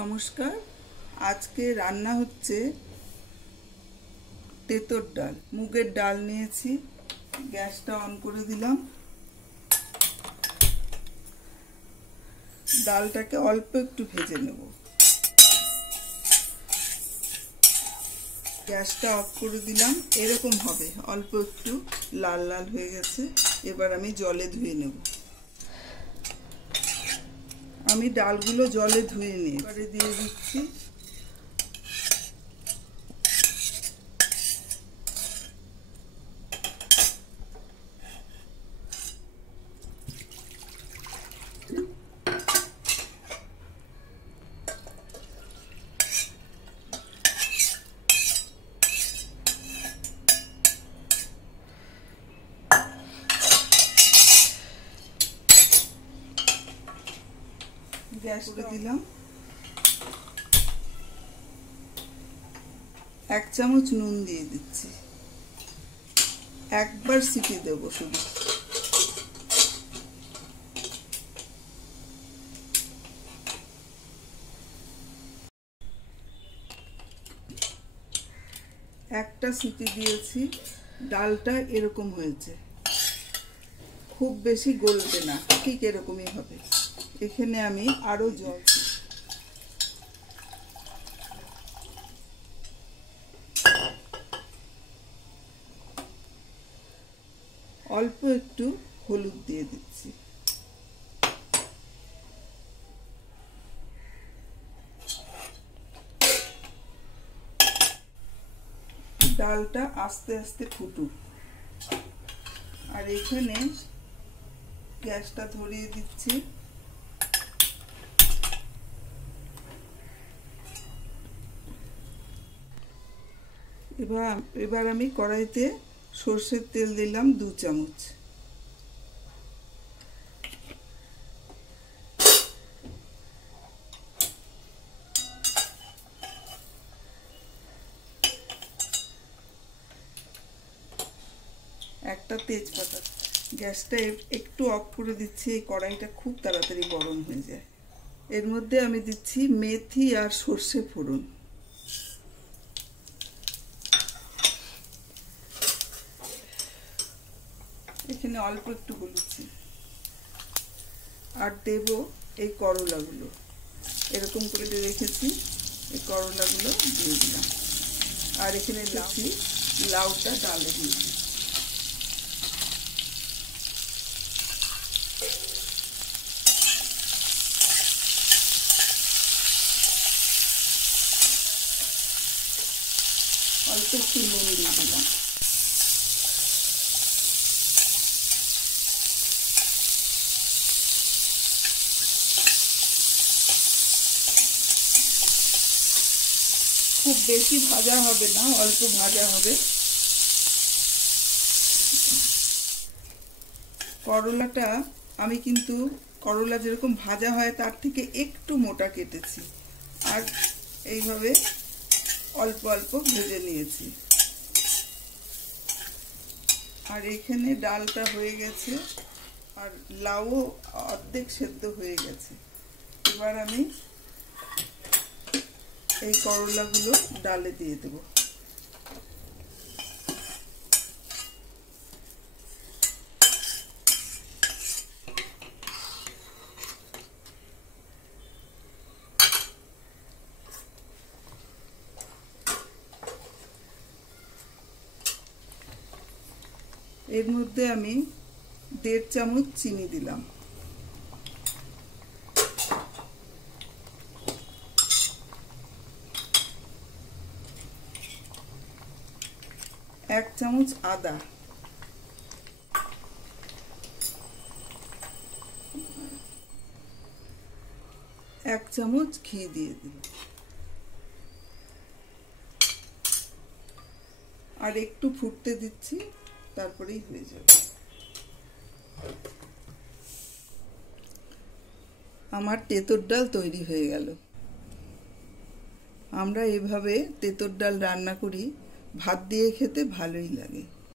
নমস্কার। আজকে রান্না হচ্ছে তেঁতোর ডাল। মুগের ডাল নিয়েছি, গ্যাসটা অন করে দিলাম। ডালটাকে অল্প একটু ভেজে নেব। গ্যাসটা অফ করে দিলাম। এরকম হবে, অল্প একটু লাল লাল হয়ে গেছে। এবার আমি জলে ধুয়ে নেব। আমি ডালগুলো জলে ধুয়ে নিয়ে এবারে দিয়ে দিচ্ছি গ্যাস করে দিলাম। 1 চামচ নুন দিয়ে দিচ্ছি। একবার সিটি দেব শুধু। একটা সিটি দিয়েছি। ডালটা এরকম হয়েছে, খুব বেশি গলবে না, ঠিক এরকমই হবে। এখানে আমি আরো জল দিই। অল্প একটু হলুদ দিয়ে দিচ্ছি। ডালটা আস্তে আস্তে ফুটুক। আর এখানে গ্যাসটা ধরিয়ে দিচ্ছি। এবার আমি কড়াইতে সরষের তেল দিলাম 2 চামচ। একটা তেজপাতা। গ্যাসটা একটু অফ করে দিচ্ছি। এই কড়াইটা খুব তাড়াতাড়ি গরম হয়ে যায়। এর মধ্যে আমি দিচ্ছি মেথি আর সর্ষে ফোড়ন। এখানে অল্প একটু বলেছি। আর দেব এই করলাগুলো, এরকম করে রেখেছি। এই করলাগুলো দিয়ে দিলাম। আর এখানে দিচ্ছি লাউটা ডালে দিয়েছি। অল্প একটু নুন দিয়ে দিলাম। খুব বেশি ভাজা হবে না, অল্প ভাজা হবে। করলাটা আমি কিন্তু করলা যেরকম ভাজা হয় তার থেকে একটু মোটা কেটেছি। আর এইভাবে অল্প অল্প ভেজে নিয়েছি। আর এখানে ডালটা হয়ে গেছে, আর লাউও অর্ধেক সেদ্ধ হয়ে গেছে। এবার আমি এই করলাগুলো ডালে দিয়ে দেব। এর মধ্যে আমি 1.5 চামচ চিনি দিলাম। এক চামচ আদা, 1 চামচ ঘি দিয়ে দিলাম। আর একটু ফুটতে দিচ্ছি, তারপরেই হয়ে যাবে। আমার তেঁতোর ডাল তৈরি হয়ে গেল। আমরা এভাবে তেঁতোর ডাল রান্না করি, ভাত দিয়ে খেতে ভালোই লাগে।